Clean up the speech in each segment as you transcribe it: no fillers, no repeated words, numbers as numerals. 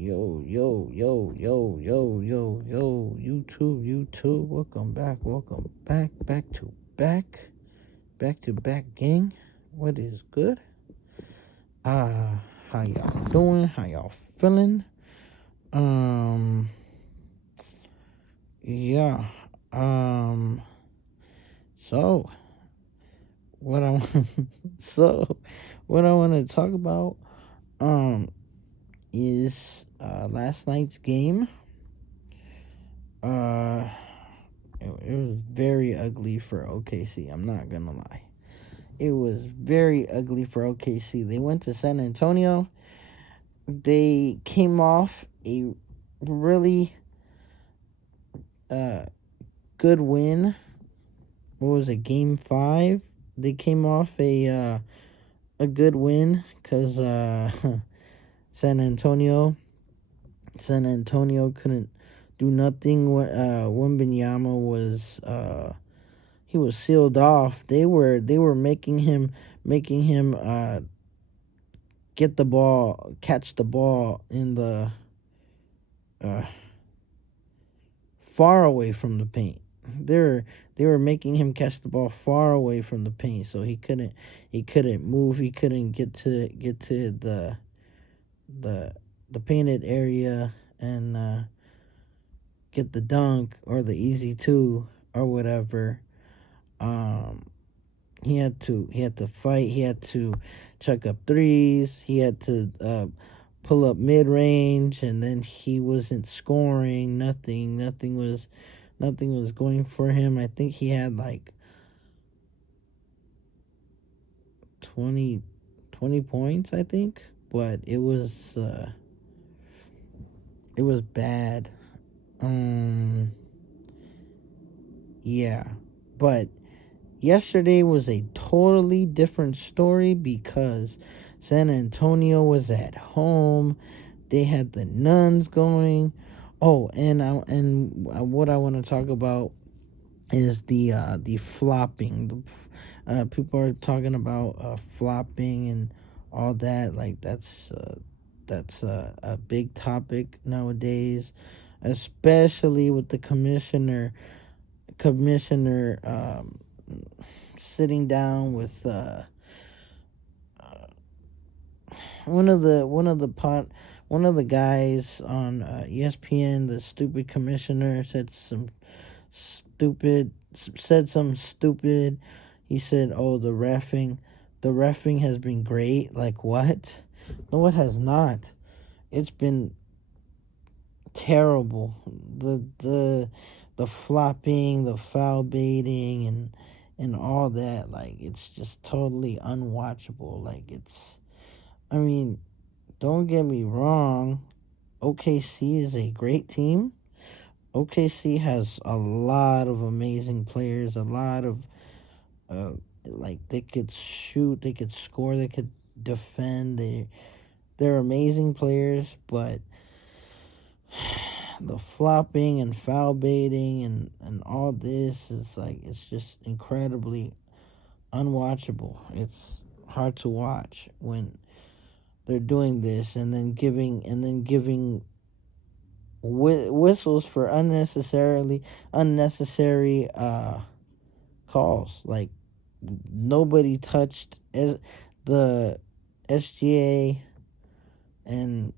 Yo, YouTube, welcome back to back, gang. What is good? How y'all doing? How y'all feeling? Um, yeah, um, so what I want, so what I want to talk about, is last night's game. Uh, it was very ugly for OKC. I'm not gonna lie. It was very ugly for OKC. They went to San Antonio. They came off a really uh, good win. What was it, Game 5? They came off a good win because San Antonio San Antonio couldn't do nothing. Wembenyama was he was sealed off. They were making him get the ball, catch the ball in the uh, far away from the paint. They were making him catch the ball far away from the paint, so he couldn't move. He couldn't get to the the painted area and get the dunk or the easy two or whatever. Um, he had to fight. He had to chuck up threes. He had to pull up mid range, and then he wasn't scoring. Nothing was going for him. I think he had like 20, 20 points. I think, but it was bad. Um, yeah, but yesterday was a totally different story because San Antonio was at home. They had the nuns going. Oh, and what I want to talk about is the flopping. People are talking about flopping and all that. Like that's a big topic nowadays, especially with the commissioner sitting down with one of the guys on ESPN. The stupid commissioner said some stupid. He said, "Oh, the refing has been great." Like what? No, it has not. It's been terrible. The flopping, the foul baiting, and all that. Like it's just totally unwatchable. Like it's. I mean, don't get me wrong. OKC is a great team. OKC has a lot of amazing players. A lot of uh, like they could shoot, they could score, they could defend. They're amazing players, but the flopping and foul baiting and all this is like it's just incredibly unwatchable. It's hard to watch when they're doing this and then giving whistles for unnecessary calls. Like nobody touched the SGA, and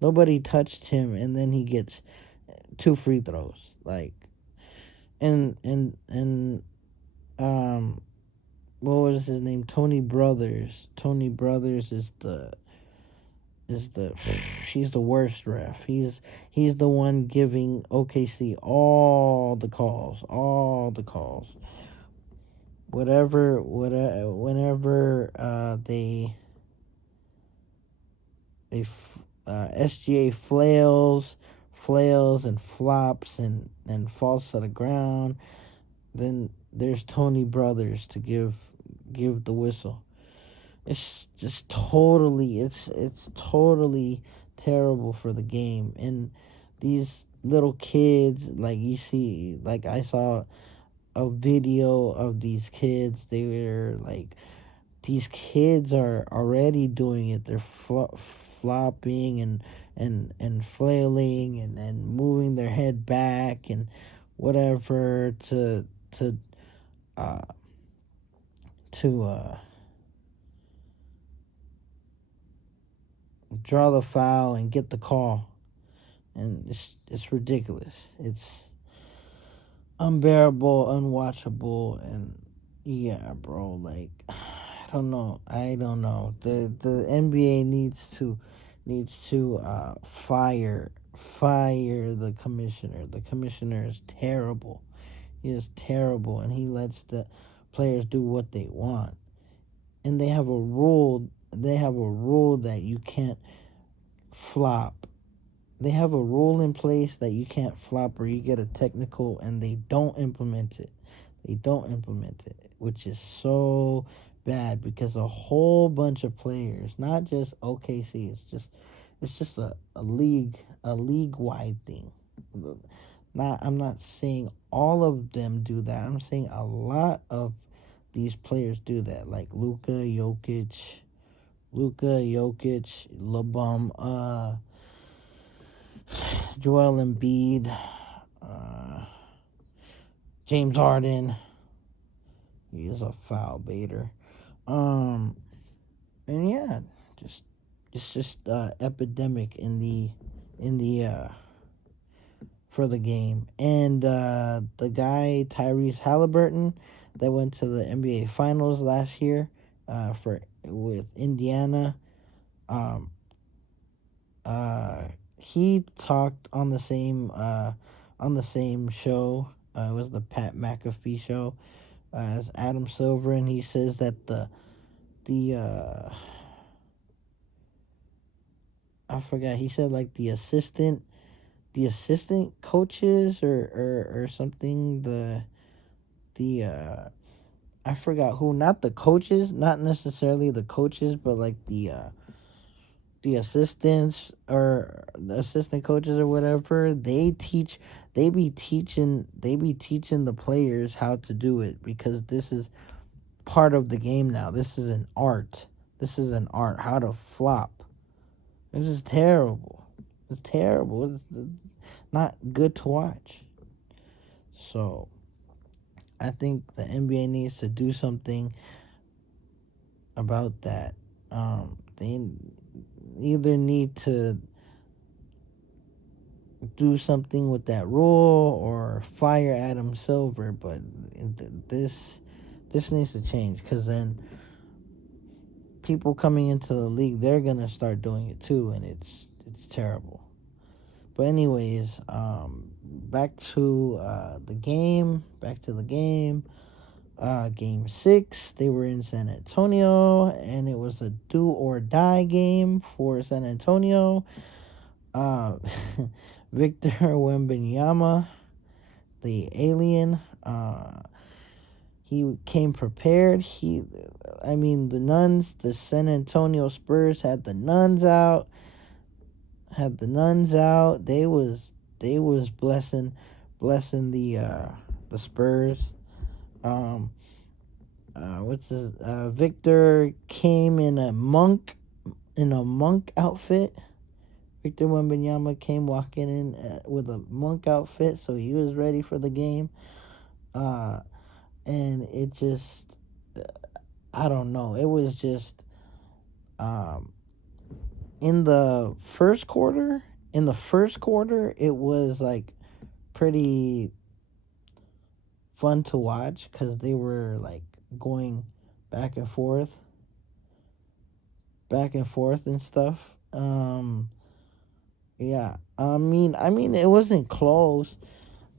nobody touched him, and then he gets two free throws. Like and what was his name? Tony Brothers is the he's the worst ref. He's the one giving OKC all the calls. Whatever, whenever SGA flails and flops and falls to the ground, then there's Tony Brothers to give the whistle. It's just it's totally terrible for the game. And these little kids, like you see, like I saw a video of these kids. They were like these kids are already doing it. They're flopping and flailing and moving their head back and whatever to uh to draw the foul and get the call. And it's ridiculous. It's unbearable, unwatchable, and yeah, bro. Like, I don't know. I don't know. The NBA needs to fire the commissioner. The commissioner is terrible. He is terrible, and he lets the players do what they want. And they have a rule. They have a rule that you can't flop. They have a rule in place that you can't flop or you get a technical, and they don't implement it. They don't implement it, which is so bad because a whole bunch of players, not just OKC, it's just a league wide thing. I'm not saying all of them do that. I'm saying a lot of these players do that, like Luka Jokic, LeBum, Joel Embiid, uh, James Harden. He is a foul baiter. Um, and yeah, just it's just epidemic in the for the game. And the guy Tyrese Halliburton that went to the NBA Finals last year for with Indiana. Um, he talked on the same show. It was the Pat McAfee show as Adam Silver, and he says that the I forgot. He said like the assistant coaches or something. The I forgot who. Not the coaches. Not necessarily the coaches, but like the assistants or the assistant coaches or whatever, they be teaching the players how to do it, because this is part of the game now. This is an art how to flop. This is terrible. It's not good to watch. So I think the NBA needs to do something about that. They either need to do something with that rule or fire Adam Silver, but this needs to change, because then people coming into the league, they're gonna start doing it too, and it's terrible. But anyways, back to the game. Back to the game. Game 6, they were in San Antonio, and it was a do or die game for San Antonio. Uh, Victor Wembanyama, the alien, he came prepared. The San Antonio Spurs had the nuns out. They was blessing the Spurs. What's his Victor came in a monk outfit. Victor Wembanyama came walking in with a monk outfit, so he was ready for the game. And it just, I don't know. It was just, in the first quarter. It was like pretty fun to watch because they were like going back and forth, and stuff. Yeah. I mean, it wasn't close.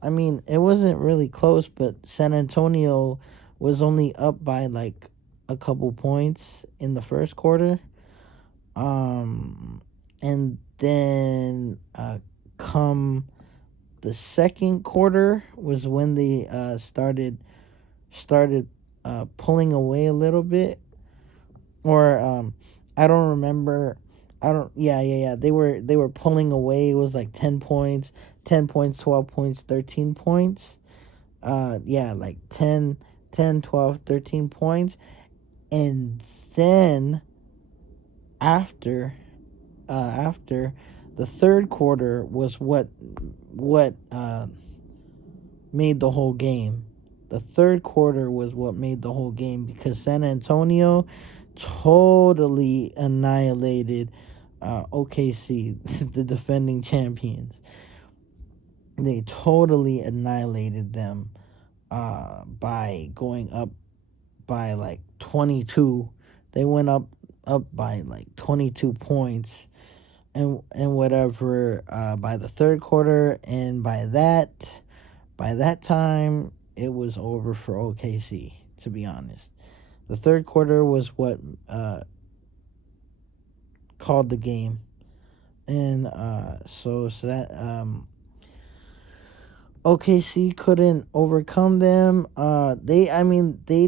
It wasn't really close, but San Antonio was only up by like a couple points in the first quarter. And then come the second quarter was when they started pulling away a little bit, or I don't remember. I don't. Yeah. They were pulling away. It was like 10 points, 12 points, 13 points. Yeah, like 10, 12, 13 points, and then after after the third quarter was what made the whole game. The third quarter was what made the whole game because San Antonio totally annihilated OKC, the defending champions. They totally annihilated them by going up by like 22. They went up by like 22 points and whatever by the third quarter, and by that time it was over for OKC, to be honest. The third quarter was what called the game. And so that OKC couldn't overcome them. They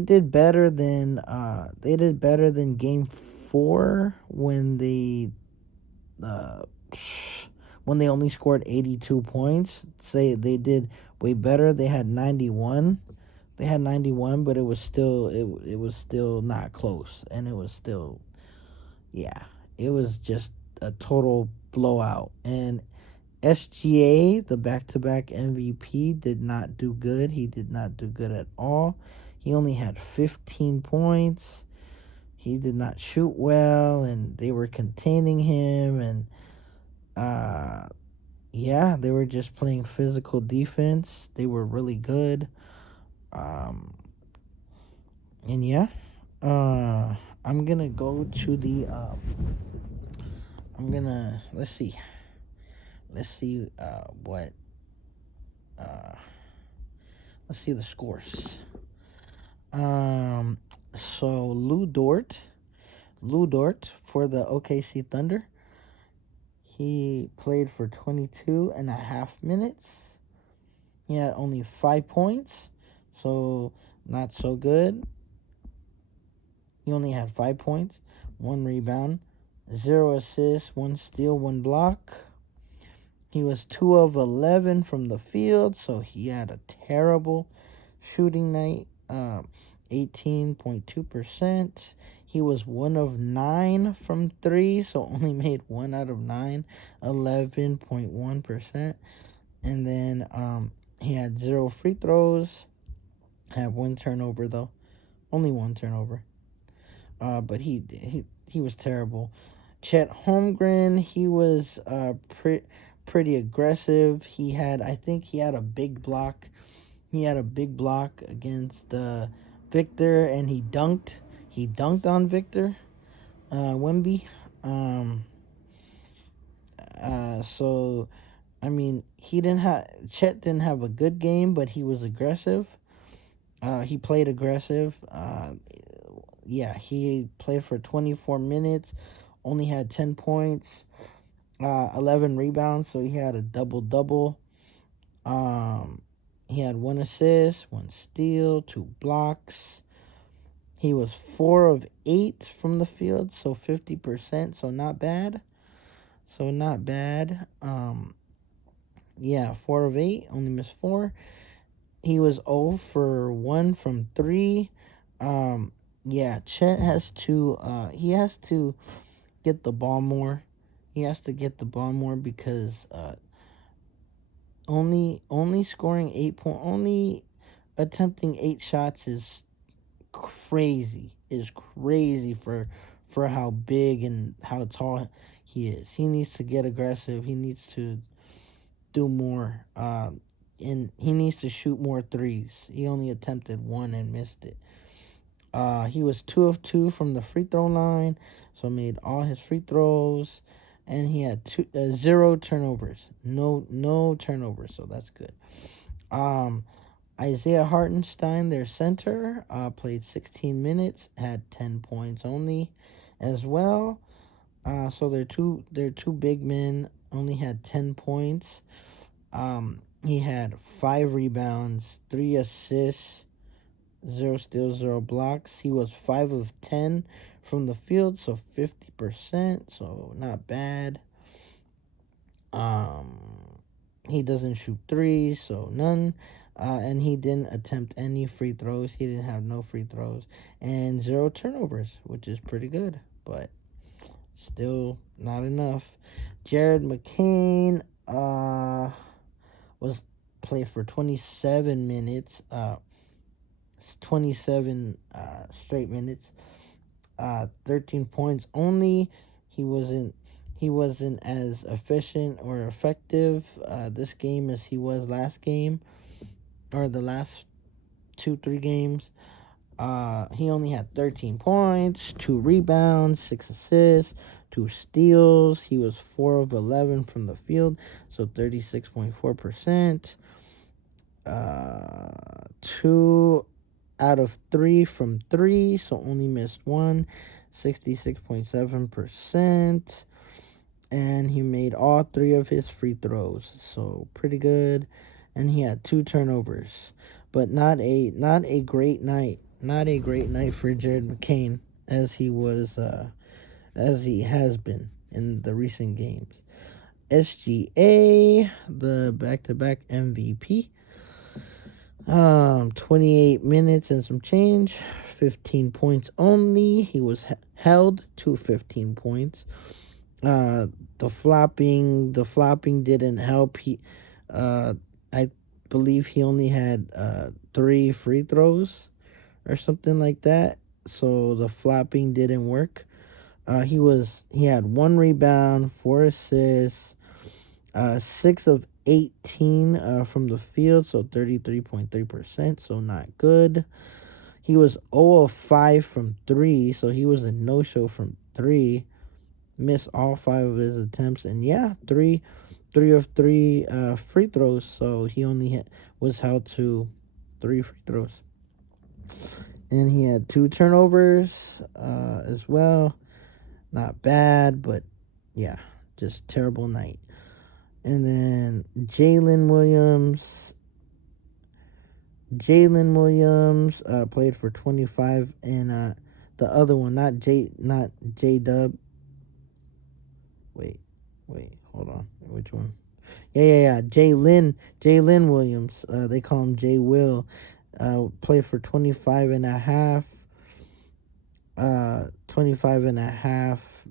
did better than game 4 uh, when they only scored 82 points. Say they did way better. They had 91. But it was still not close, and it was still, yeah, it was just a total blowout. And SGA, the back-to-back MVP, did not do good. He did not do good at all. He only had 15 points. He did not shoot well, and they were containing him. And yeah, they were just playing physical defense. They were really good. And yeah, I'm gonna go to the. I'm gonna let's see. Let's see what. Uh, let's see the scores. So Lou Dort for the OKC Thunder. He played for 22 and a half minutes. He had only 5 points, so not so good. He only had 5 points, 1 rebound, 0 assists, 1 steal, 1 block. He was 2 of 11 from the field, so he had a terrible shooting night. 18.2%. He was 1 of 9 from 3, so only made 1 out of 9, 11.1%. And then he had 0 free throws. Had 1 turnover though, only 1 turnover. But he was terrible. Chet Holmgren, he was pretty aggressive. I think he had a big block. He had a big block against Victor, and he dunked. He dunked on Victor Wemby. So Chet didn't have a good game, but he was aggressive. He played aggressive. Yeah, he played for 24 minutes, only had 10 points, 11 rebounds, so he had a double-double. He had 1 assist, 1 steal, 2 blocks. He was 4 of 8 from the field, so 50%, so not bad. Yeah, 4 of 8, only missed 4. He was 0 for 1 from 3. Yeah, Chet has to get the ball more. He has to get the ball more because only scoring 8 point, only attempting 8 shots is crazy. For how big and how tall he is. He needs to get aggressive. He needs to do more. And he needs to shoot more threes. He only attempted 1 and missed it. He was 2 of 2 from the free throw line, so made all his free throws, and he had 0 turnovers. No turnovers, so that's good. Isaiah Hartenstein, their center, played 16 minutes, had 10 points only, as well. So their two big men only had 10 points. He had 5 rebounds, 3 assists, 0 steals, 0 blocks. He was 5 of 10 from the field, so 50%, so not bad. He doesn't shoot threes, so none. And he didn't attempt any free throws. He didn't have no free throws and zero turnovers, which is pretty good, but still not enough. Jared McCain was played for 27 minutes, 27 straight minutes, 13 points only. He wasn't he wasn't as efficient or effective this game as he was last game or the last 2-3 games. He only had 13 points, 2 rebounds, 6 assists, 2 steals. He was 4 of 11 from the field, so 36.4%. 2 out of 3 from three, so only missed one, 66.7%. And he made all 3 of his free throws, so pretty good. And he had 2 turnovers, but not a great night. Not a great night for Jared McCain as he has been in the recent games. SGA, the back-to-back MVP. 28 minutes and some change, 15 points only. He was held to 15 points. The flopping didn't help. I believe he only had 3 free throws or something like that. So the flopping didn't work. He had 1 rebound, 4 assists, 6 of 18 from the field, so 33.3%, so not good. He was 0 of 5 from three, so he was a no-show from three. Missed all 5 of his attempts, and yeah, three of three free throws, so he only was held to 3 free throws. And he had 2 turnovers as well. Not bad, but yeah, just terrible night. And then Jalen Williams played for 25, and the other one, not J Dub. Wait, hold on. Which one? Yeah. Jalen Williams. They call him J Will. Played for 25 and a half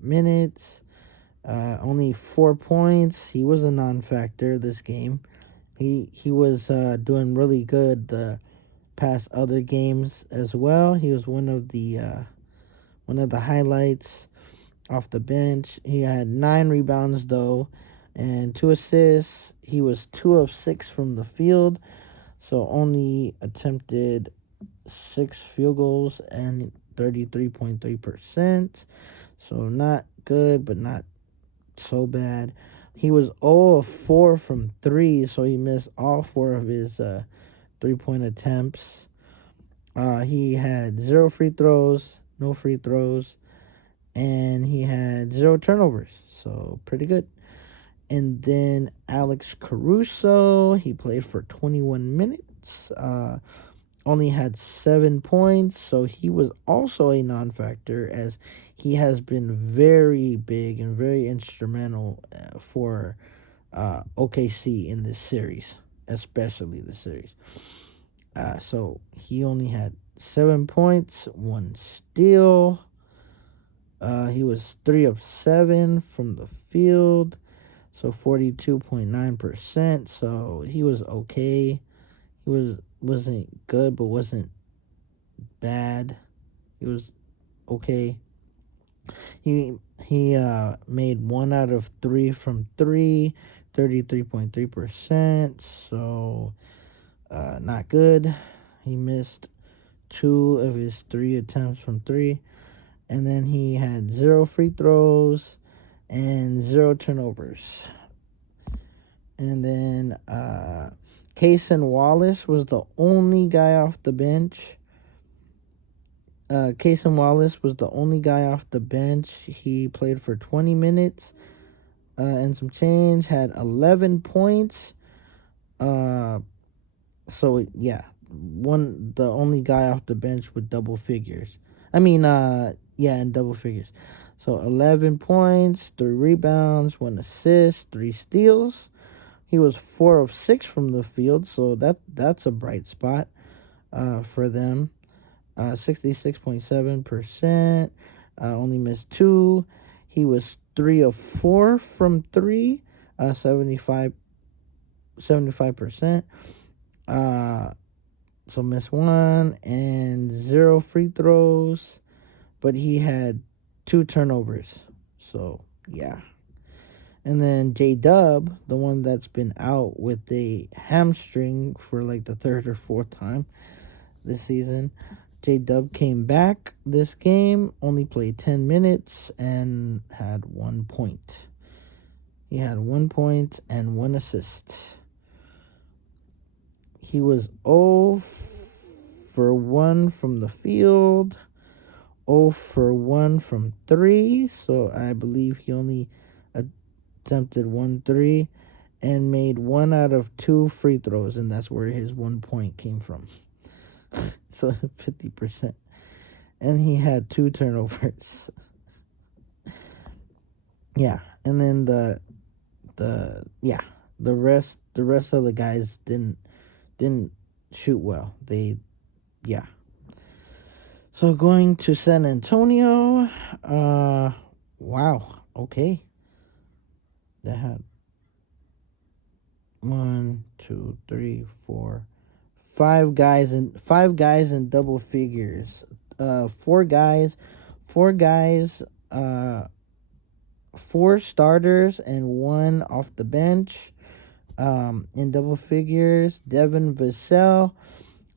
minutes. Only 4 points. He was a non-factor this game. He was doing really good the past other games as well. He was one of the highlights off the bench. He had 9 rebounds though, and 2 assists. He was 2 of 6 from the field, so only attempted 6 field goals and 33.3%. So not good, but not so bad. He was 0 of 4 from three, so he missed all 4 of his 3-point attempts. He had 0 free throws, no free throws, and he had 0 turnovers, so pretty good. And then Alex Caruso, he played for 21 minutes, only had 7 points, so he was also a non-factor as he has been very big and very instrumental for OKC in this series, especially this series. So he only had 7 points, 1 steal. He was 3 of 7 from the field, so 42.9%. So he was okay. He wasn't good, but wasn't bad. He was okay. He made 1 out of 3 from three, 33.3%. So not good. He missed 2 of his 3 attempts from three, and then he had 0 free throws and 0 turnovers. And then Cason Wallace was the only guy off the bench. Cason Wallace was the only guy off the bench. He played for 20 minutes and some change, had 11 points. So yeah, the only guy off the bench with double figures. In double figures. So 11 points, 3 rebounds, 1 assist, 3 steals. He was 4 of 6 from the field, so that's a bright spot for them. 66.7%. Only missed 2. He was 3 of 4 from 3. 75%. So missed 1 and 0 free throws, but he had 2 turnovers. So yeah. And then J Dub, the one that's been out with a hamstring for like the third or fourth time this season, J Dub came back this game, only played 10 minutes and had 1 point. He had 1 point and 1 assist. He was 0 for 1 from the field, 0 for 1 from 3, so I believe he only attempted 1 3 and made 1 out of 2 free throws, and that's where his 1 point came from. So 50%. And he had 2 turnovers. Yeah, and then the rest of the guys didn't shoot well. Yeah. So going to San Antonio, wow, okay. That had 1, 2, 3, 4, 5 guys in double figures. 4 guys, 4 starters and 1 off the bench. In double figures, Devin Vassell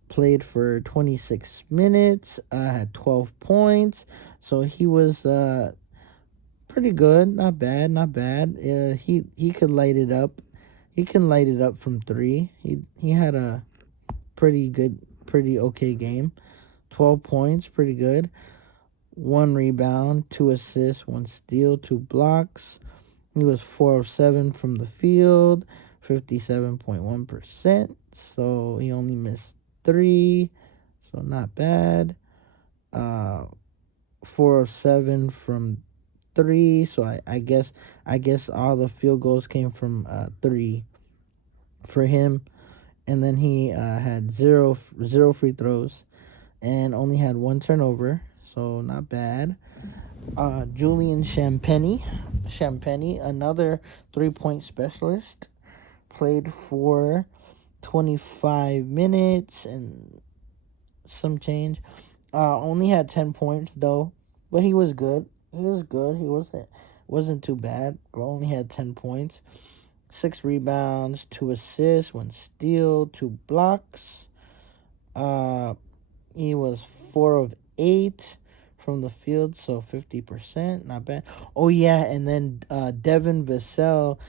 played for 26 minutes, had 12 points, so he was pretty good, not bad. He could light it up. He can light it up from 3. He had a pretty okay game. 12 points, pretty good. 1 rebound, 2 assists, 1 steal, 2 blocks. He was 4 of 7 from the field, 57.1%. So he only missed 3, so not bad. 4 of 7 from 3. So I guess all the field goals came from 3 for him. And then he had zero free throws and only had 1 turnover, so not bad. Julian Champagny, another 3-point specialist, played for 25 minutes and some change. Only had 10 points though, but he was good. He wasn't too bad, but only had 10 points. 6 rebounds, 2 assists, 1 steal, 2 blocks. He was 4 of 8 from the field, so 50%, not bad. Oh yeah, and then Devin Vassell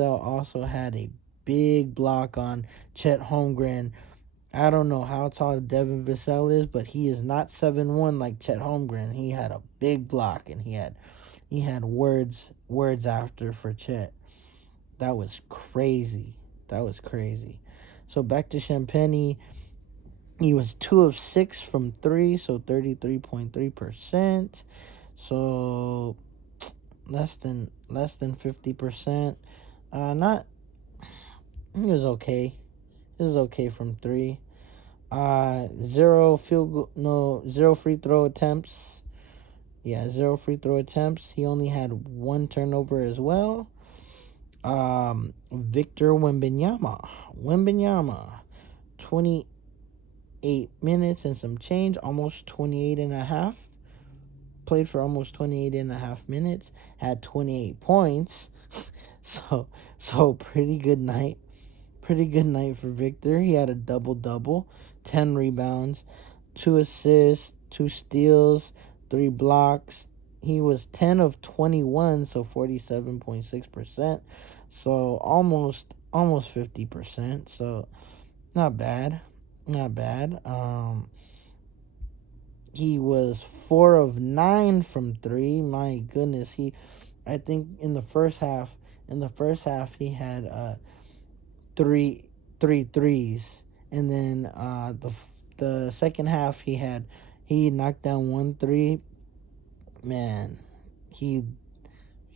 also had a big block on Chet Holmgren. I don't know how tall Devin Vassell is, but he is not 7'1" like Chet Holmgren. He had a big block, and he had words after for Chet. That was crazy. So back to Champagny. He was 2 of 6 from 3, so 33.3%. So less than 50%. Not. He was okay. From 3. 0 free throw attempts. Yeah, 0 free throw attempts. He only had 1 turnover as well. Victor Wembanyama, 28 minutes and some change, almost 28 and a half. Played for almost 28 and a half minutes, had 28 points. So pretty good night. For Victor. He had a double-double, 10 rebounds, 2 assists, 2 steals, 3 blocks. He was 10 of 21, so 47.6%. So almost 50%. So not bad. He was 4 of 9 from 3. My goodness, I think in the first half he had three threes, and then the second half he knocked down 1 3. Man, he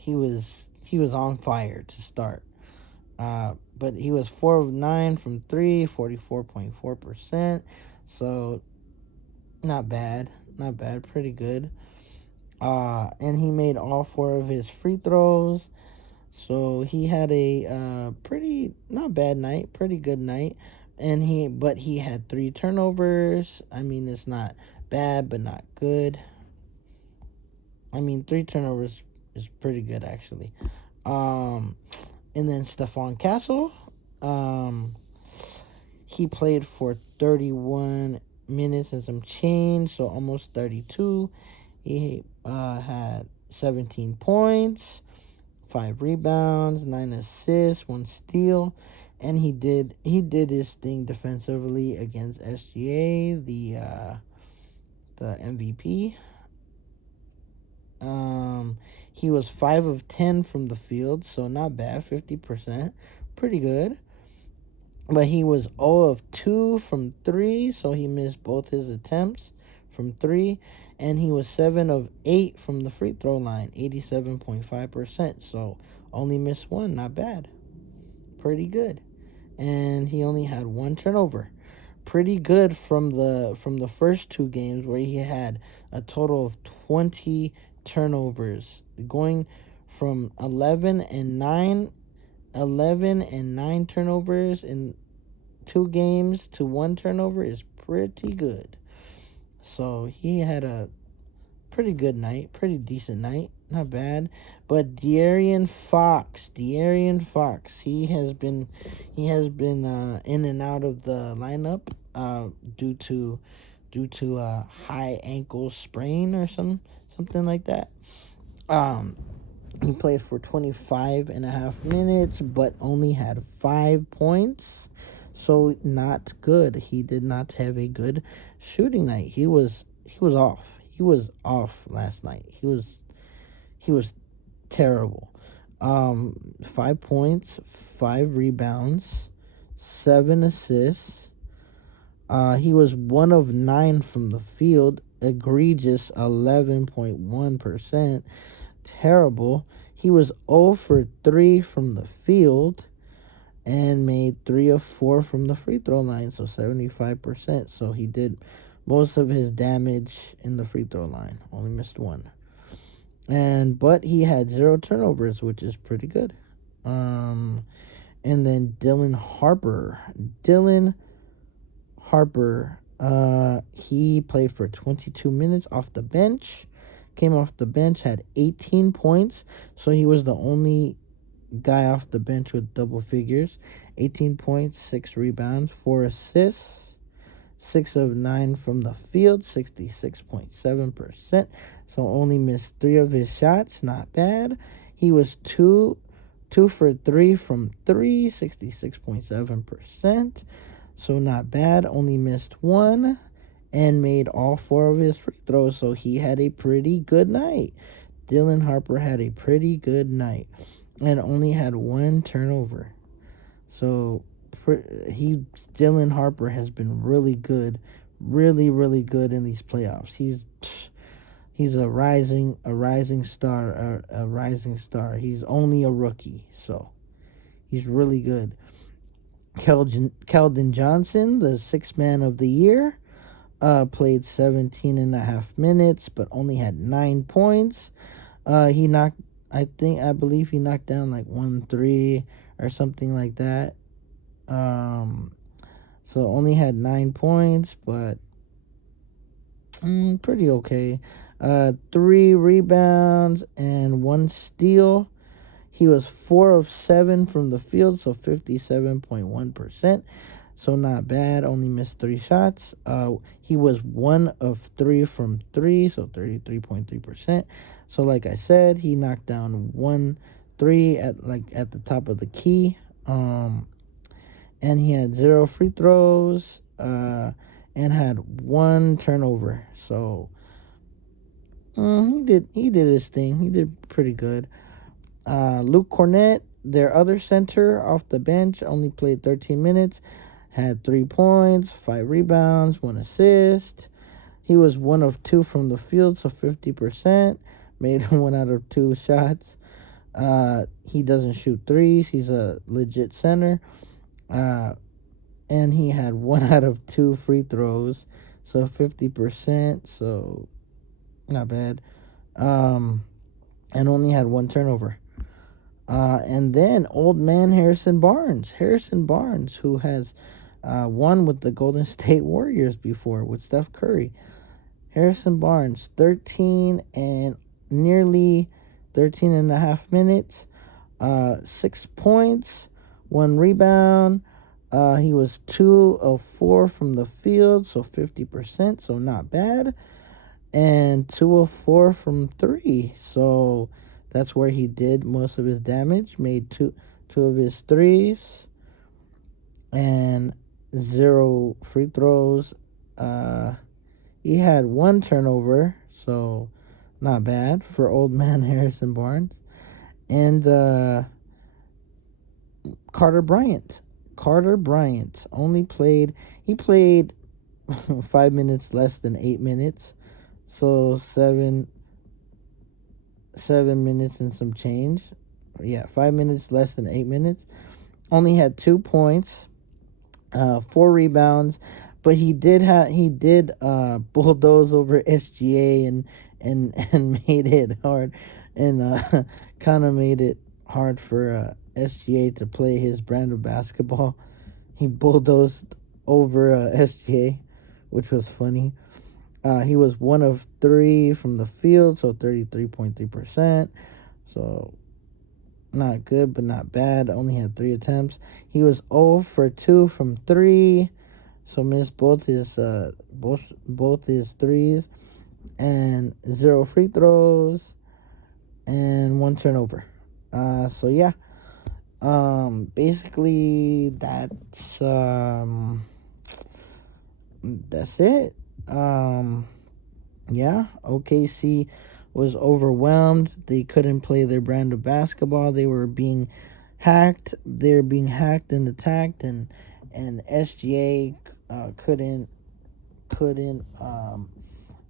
was on fire to start. But he was 4 of 9 from 3, 44.4%. So not bad. Not bad. Pretty good. And he made all 4 of his free throws. So he had a pretty not bad night, pretty good night. But he had 3 turnovers. I mean, it's not bad, but not good. I mean, 3 turnovers is pretty good actually. And then Stephon Castle, he played for 31 minutes and some change, so almost 32. He had 17 points, 5 rebounds, 9 assists, 1 steal, and he did his thing defensively against SGA, the MVP. He was 5 of 10 from the field, so not bad, 50%, pretty good. But he was 0 of 2 from 3, so he missed both his attempts from 3. And he was 7 of 8 from the free throw line, 87.5%. So only missed 1, not bad. Pretty good. And he only had 1 turnover. Pretty good from the first 2 games where he had a total of 20 turnovers, going from 11 and 9 turnovers in 2 games to 1 turnover is pretty good. So he had a pretty good night, pretty decent night, not bad. But De'Aaron Fox, he has been in and out of the lineup due to a high ankle sprain or something like that. He played for 25 and a half minutes, but only had 5 points. So not good. He did not have a good shooting night. He was off. He was off last night. He was terrible. 5 points, 5 rebounds, 7 assists. He was 1 of 9 from the field. Egregious 11.1%. Terrible. He was 0 for 3 from the field and made 3 of 4 from the free throw line, so 75%. So he did most of his damage in the free throw line. Only missed 1. But he had 0 turnovers, which is pretty good. And then Dylan Harper, he played for 22 minutes off the bench. Came off the bench, had 18 points. So he was the only guy off the bench with double figures. 18 points, 6 rebounds, 4 assists, 6 of 9 from the field, 66.7%. So only missed 3 of his shots. Not bad. He was 2 for 3 from 3, 66.7%. So not bad. Only missed 1 and made all 4 of his free throws. So he had a pretty good night. Dylan Harper had a pretty good night and only had 1 turnover. So Dylan Harper has been really good, really good in these playoffs. He's a rising star. He's only a rookie, so he's really good. Keldon Johnson, the 6th man of the year, played 17 and a half minutes, but only had 9 points. I believe he knocked down like 1 3 or something like that. So only had 9 points, but pretty okay. 3 rebounds and 1 steal. He was 4 of 7 from the field, so 57.1%. So not bad. Only missed 3 shots. He was 1 of 3 from 3, so 33.3%. So like I said, he knocked down 1 3 at the top of the key. And he had 0 free throws. And had 1 turnover. So he did his thing. He did pretty good. Luke Cornett, their other center off the bench, only played 13 minutes, had 3 points, 5 rebounds, 1 assist. He was 1 of 2 from the field, so 50%. Made 1 out of 2 shots. He doesn't shoot threes. He's a legit center. And he had 1 out of 2 free throws, so 50%. So not bad. And only had 1 turnover. And then old man Harrison Barnes, who has won with the Golden State Warriors before with Steph Curry. Harrison Barnes, 13 and nearly 13 and a half minutes, 6 points, 1 rebound. He was 2 of 4 from the field, so 50%, so not bad. And 2 of 4 from 3, so that's where he did most of his damage. Made two of his threes, and 0 free throws. He had 1 turnover, so not bad for old man Harrison Barnes. And Carter Bryant only played 5 minutes less than 8 minutes, so 7 minutes and some change. Yeah, 5 minutes less than 8 minutes. Only had 2 points, 4 rebounds, but he did bulldoze over SGA and made it hard, and kind of made it hard for SGA to play his brand of basketball. He bulldozed over SGA, which was funny. He was 1 of 3 from the field, so 33.3%. So not good, but not bad. Only had 3 attempts. He was 0 for 2 from 3, so missed both his threes, and 0 free throws, and 1 turnover. So yeah. Basically that's it. Yeah, OKC was overwhelmed. They couldn't play their brand of basketball. They were being hacked. They're being hacked and attacked, and SGA couldn't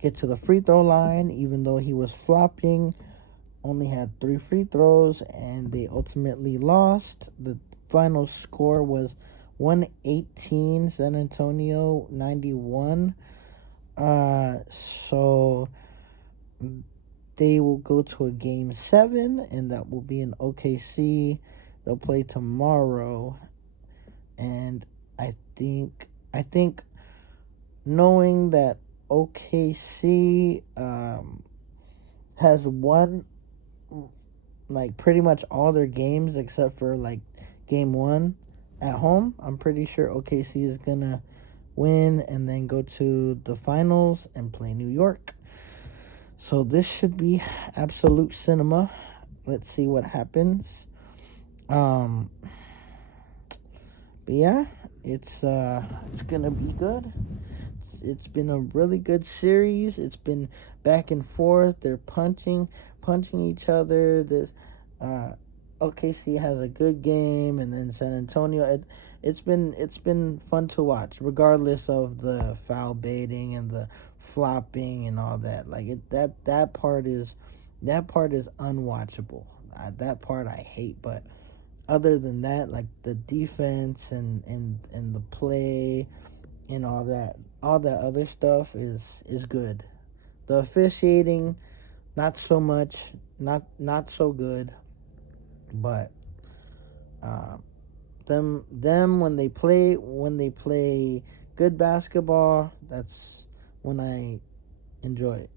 get to the free throw line, even though he was flopping. Only had 3 free throws, and they ultimately lost. The final score was 118, San Antonio 91. So they will go to a game 7, and that will be in OKC. They'll play tomorrow, and I think knowing that OKC has won like pretty much all their games except for like game 1 at home, I'm pretty sure OKC is gonna win and then go to the finals and play New York. So this should be absolute cinema. Let's see what happens. But yeah, it's gonna be good. It's been a really good series. It's been back and forth. They're punching each other. This OKC has a good game, and then San Antonio. It's been fun to watch, regardless of the foul baiting and the flopping and all that. Like that part is unwatchable. That part I hate, but other than that, like the defense and the play and all that other stuff is good. The officiating, not so much, not so good, but them when they play good basketball, that's when I enjoy it.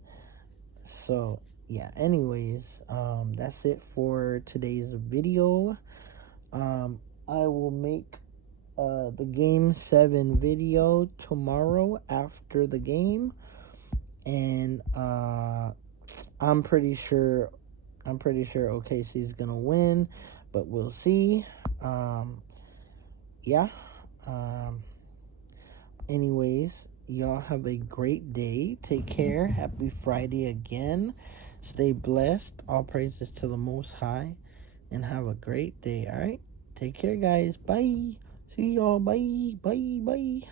So yeah, anyways, that's it for today's video. I will make the game 7 video tomorrow after the game, and I'm pretty sure OKC is gonna win, but we'll see. Yeah. Anyways, y'all have a great day. Take care. Happy Friday again. Stay blessed. All praises to the Most High, and have a great day. All right. Take care, guys. Bye. See y'all. Bye. Bye. Bye.